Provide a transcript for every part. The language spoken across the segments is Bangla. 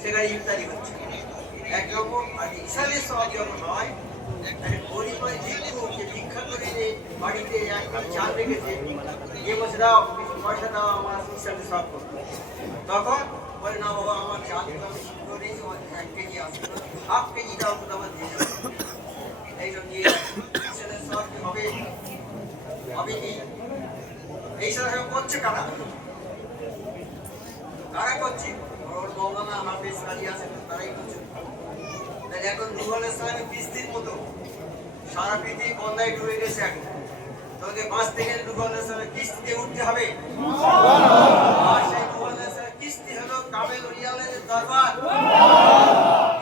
সেখানে ইফতারি হচ্ছে এক নম্বর। আর ইসালের সওয়াব যেমন হয়, গরিব ভিক্ষুক যে ভিক্ষা করে বাড়িতে এক কাপ চাল রেখেছে, গিয়ে বসে দাও পয়সা দাও আমার ইসালের সওয়াব করবো, তখন বলে না বাবা আমার চাল আমি শিখতে নেই, তোমার 1 কেজি আসবে, হাফ কেজি দাও তো আমার দিয়ে যাবে। এই জন্য ইসালের সওয়াব কি হবে? হবে কি? এই সব করছে কারা? কারা করছে? মৌলানা হাফেজ কাজী আছেন, তারাই করছে। এখন নূহ আলাইহিস সালামের কিস্তির মতো সারা পৃথিবী বন্যায় ডুবে গেছে। এখন তোকে বাঁচতে গেলে নূহ আলাইহিস সালামের কিস্তিতে উঠতে হবে। আর সেই নূহ আলাইহিস সালামের কিস্তি হলো কামেল ওলিয়াউল্লাহর দরবার।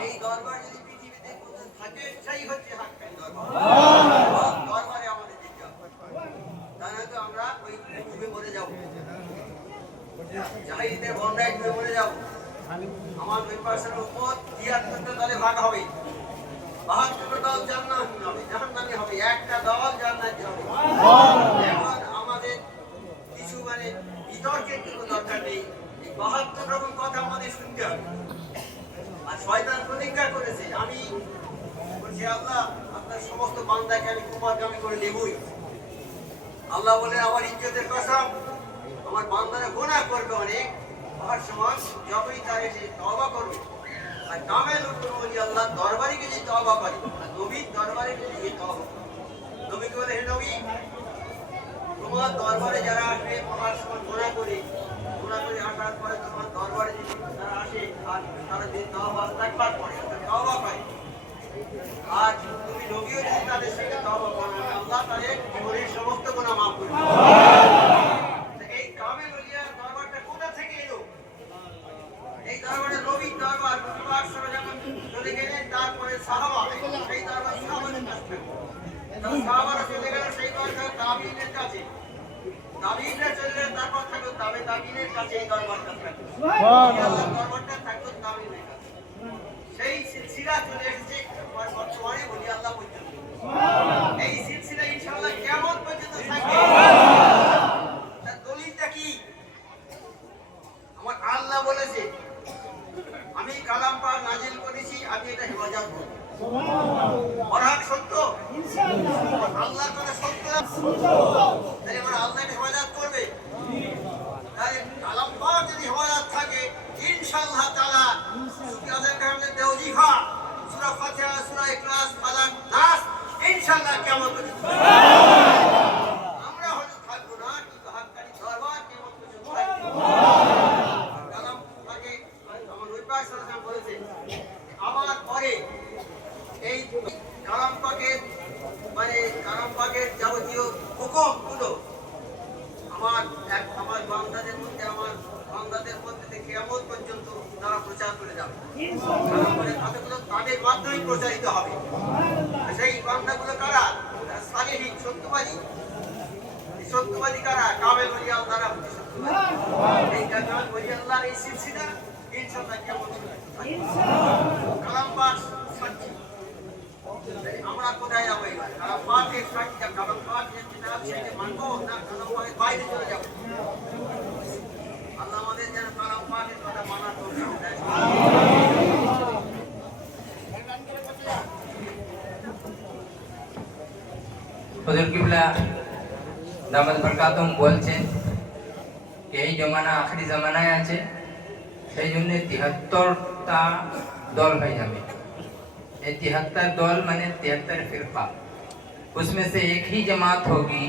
এই দরবার যদি পৃথিবীতে কোথাও থাকে, সেই হচ্ছে হাক্কানি দরবার। দরবারে আমাদের যেতে হবে, তা নয়তো আমরা ওই ডুবে মরে যাবো, জাহিলিয়াতের বন্যায় ডুবে মরে যাবো। আমার 2% উপর 73টা দলে ভাগ হবে, 72টা দল জান্নাতি হবে, জাহান্নামী হবে, একটা দল জান্নাতি হবে। এখন আমাদের কিছু বিতর্কের কোনো দরকার নেই, এই 72 রকম কথা আমাদের শুনতে হবে। আর শয়তান প্রতিজ্ঞা করেছে, আমি বলছি আল্লাহ আপনার সমস্ত বান্দাকে আমি কুমারগামী করে দেবই। আল্লাহ বলে আমার ইজ্জতের কসম, আমার বান্দারা গুনাহ করবে অনেক, হওয়ার সময় যখনই তার এসে তওবা করবে। আর কামেল ওলি আল্লাহ দরবারে গিয়ে তওবা করে, আর নবীর দরবারে গিয়ে তওবা। নবীকে বলে হে নবী, তোমার দরবারে যারা আসবে হওয়ার সময় গুনাহ করে আসার পরে তোমার দরবারে যদি তারা আসে আর তারা যদি তওবা ইস্তিগফার করে, তওবা করে, আর তুমি নবীও যদি তাদের সঙ্গে তওবা করো, আল্লাহ তাদের জীবনের সমস্ত গুনাহ মাফ করে দেবে। এই কামেল ওলিয়ার দরবারটা কোথা থেকে এলো? এই দরবারে নবীর দরবার, পাক সরজমান চলে গেলেন, তারপরে সাহাবা, সেই দরবার সাহাবাদের কাছে, তখন সাহাবারা চলে গেল সেই দরবার তাবিঈনের কাছে, তাবিঈনরা চলে গেলেন, তারপর থাকলো তাবিঈনের কাছে, এই দরবারটা থাকলো সুবহানাল্লাহ, দরবারটা থাকলো তাবিঈনের কাছে। সেই সিলসিলা চলে এসেছে বর্তমানে ওলি আল্লাহ পর্যন্ত। এই সিলসিলা ইনশাআল্লাহ কিয়ামত পর্যন্ত থাকবে। তার দলিলটা কি? আমার আল্লাহ বলেছে আমি কালাম পাক নাজিল করেছি, আমি এটা হেফাজত করব। সুবহানাল্লাহ, সত্য ইনশাআল্লাহ, আল্লাহর কথা সত্য, তাই আমার আল্লাহ হেফাজত করবে। তাই কালাম পাক যদি হেফাজত থাকে ইনশাআল্লাহ তাআলা সুফিয়াদের কারণে দেওজিফা, সূরা ফাতিহা, সূরা ইখলাস, ফালাক, নাস ইনশাআল্লাহ কিয়ামত পর্যন্ত আমরা হয়তো থাকবো না, কিন্তু হাক্কানি দরবার কিয়ামত পর্যন্ত থাকবে। কালাম পাকে আমার নবী পাক সাল্লাল্লাহু আলাইহি ওয়াসাল্লাম বলেছেন, আমার পরে এই কালাম পাকের কালাম পাকের যাবতীয় হুকুমগুলো আমার বান্দাদের মধ্যে থেকে কিয়ামত পর্যন্ত তারা প্রচার করে যাবে। কথাগুলো তাদের মাধ্যমে প্রচারিত হবে। সেই বান্দাগুলো কারা? সালেহীন, সত্যবাদী কারা? কামেল ওলি আল্লাহ, তারা হচ্ছে সত্যবাদী। এই কামেল ওলি আল্লাহর এই সিলসিলা ইনশাআল্লাহ কিয়ামত পর্যন্ত কালাম পাক সাক্ষী। আমরা কোথায় যাবো এবার? কালাম পাকের সাক্ষী, কালাম পাকের কিতাব সেটা মানবো না কালাম পাকের বাইরে চলে যাবো? আল্লাহ আমাদের যেন কালাম পাকের কথা মানার তৌফিক দেয়। হুজুর কিবলা দামাত বরকাতুম বলছেন যে এই জমানা আখেরি জমানায় আছে, সেই জন্য 73টা দল হয়ে যাবে। ये 73 दौल माने 73 फिरका, उसमें से एक ही जमात होगी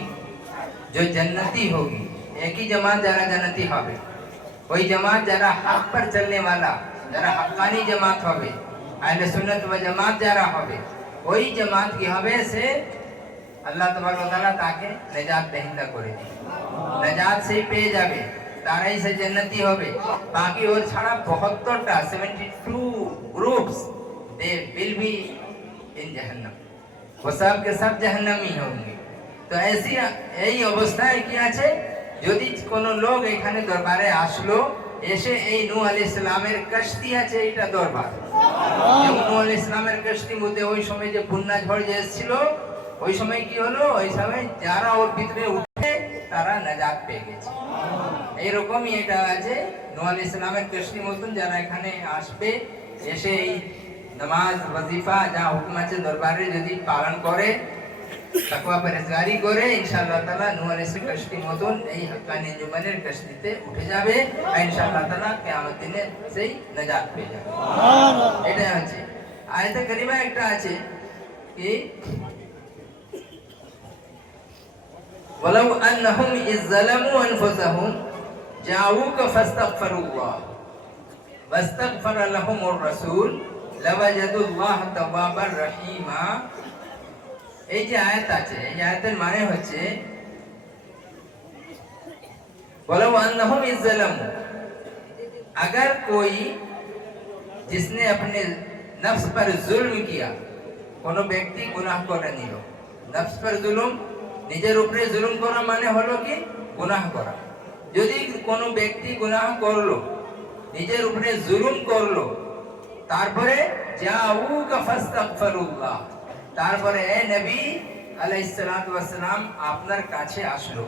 जो जन्नती होगी। एक ही जमात जरा जन्नती होवे, वही जमात जरा हक पर चलने वाला, जरा हक्कानी जमात होवे, अहले सुन्नत व जमात जरा होवे, वही जमात की होवे से अल्लाह तबारक व तआला ताके निजात देहिंदा करे दिए, निजात से ही पेয়ে যাবে, তারাই সে জান্নাতি হবে। বাকি ওর ছাড়া 72টা 72 groups they will be in जहन्नम, वो सब के सब जहन्नमी होंगे। तो ऐसी এই অবস্থায় কি আছে, যদি কোনো লোক এখানে দরবারে আসলো, এসে এই নূহ আলাইহিস সালামের কশতি আছে, এটা দরবার, নূহ আলাইহিস সালামের কশতির মধ্যে ওই সময় যে বন্যা ঝড় যে এসেছিল, ওই সময় কি হলো, ওই সময় যারা ওর ভিতরে উঠে তারা নাজাত পেয়ে গেছে। এইরকমই এটা আছে নূহ আলাইহিস সালামের কৃষ্টি মতন যারা এখানে আসবে এসে এই নামাজ ওয়াজিফা যা হুকুম আছে দরবারে যদি পালন করে তাকওয়া পরহেজগারি করে ইনশাআল্লাহ তাআলা নূহ আলাইহিস কৃষ্টি মতন এই হক্কানি আঞ্জুমানের কৃষ্টিতে উঠে যাবে আর ইনশাআল্লাহ তাআলা কিয়ামত দিনে সেই নাজাত পেয়ে যাবে। এটা আছে আয়াতে কারিমা একটা আছে কি ওয়ালাউ আন্নাহুম ইয যালামু আনফুসাহুম জাউকা ফাস্তাগফিরুল্লাহ ওয়াস্তাগফারা লাহুমুর রাসূল লাওয়াজাদুল্লাহ তাওয়াবার রহিমা। এই যে আয়াত আছে এই আয়াতের মানে হচ্ছে ওয়ালাউ আন্নাহুম ইয যালামু, अगर कोई जिसने अपने नफ्स पर जुल्म किया, কোনো ব্যক্তি গুনাহ করে নিল, নফস पर जुल्म নিজের উপরে জুলুম করা মানে হলো কি গুনাহ করা। যদি কোনো ব্যক্তি গুনাহ করলো নিজের উপরে জুলুম করলো তারপরে জাউকা ফাস্তাগফিরুল্লাহ, তারপরে এ নবী আলাইহিস সালাতু ওয়াস সালাম আপনার কাছে আসলো,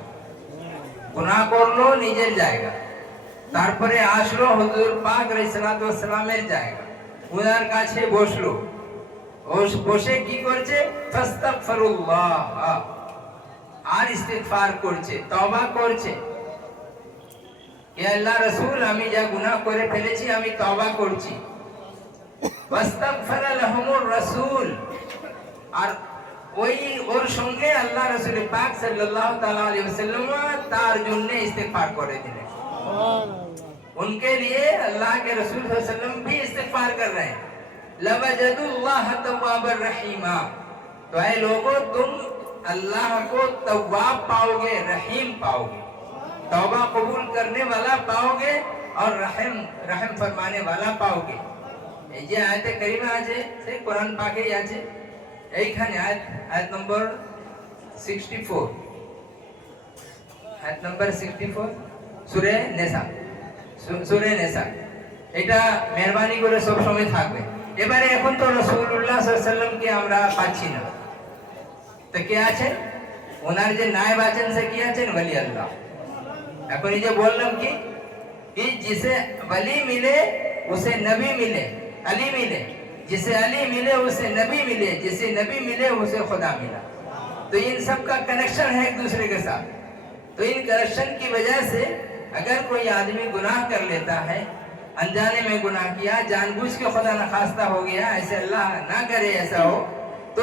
গুনাহ করলো নিজের জায়গা, তারপরে আসলো হুজুর পাক আলাইহিস সালাতু ওয়াস সালামের জায়গা, ওনার কাছে বসলো, বসে কি করছে ফাস্তাগফিরুল্লাহ আর ইস্তিগফার করছে, তওবা করছে হে আল্লাহ রাসূল আমি যা গুনাহ করে ফেলেছি আমি তওবা করছি। ওয়াস্তাগফারা লাহুমুর রাসূল, আর ওই ওর সঙ্গে আল্লাহ রাসূল পাক সাল্লাল্লাহু তাআলা আলাইহি ওয়াসাল্লাম তার জন্য ইস্তিগফার করে দিলেন। उनके लिए अल्लाह के रसूल सल्लल्लाहु अलैहि वसल्लम भी इस्तिगफार कर रहे हैं। लवजदुल्लाह तव्वाबर रहीमा, तो ऐ लोगों तुम अल्लाह को तव्वाब पाओगे, रहीम पाओगे, तौबा कबूल करने वाला पाओगे और रहम फरमाने वाला पाओगे। এই যে আয়াতে কারিমা আছে সেই কোরআন পাকেই আছে। এইখানে আয়াত নম্বর 64, আয়াত নম্বর 64 সূরা নেসা, এটা মেহরবানি করে সব সময় থাকবে। এবারে এখন তো রাসূলুল্লাহ সাল্লাল্লাহু আলাইহি ওয়াসাল্লামকে আমরা পাচ্ছি না, তো কে আছেন? ওনার যে নায়েব আছেন সে কি আছেন? ওলি আল্লাহ। এখন এই যে বললাম কি जिसे वली मिले उसे नबी मिले, अली मिले, जिसे अली मिले उसे नबी मिले, जिसे नबी मिले उसे खुदा मिला। तो इन सब का कनेक्शन है एक दूसरे के साथ। तो इन कनेक्शन की वजह से अगर कोई आदमी गुनाह कर लेता है, अनजाने में गुनाह किया, जानबूझ के खुदा नखास्ता हो गया, ऐसे अल्लाह ना करे ऐसा हो, तो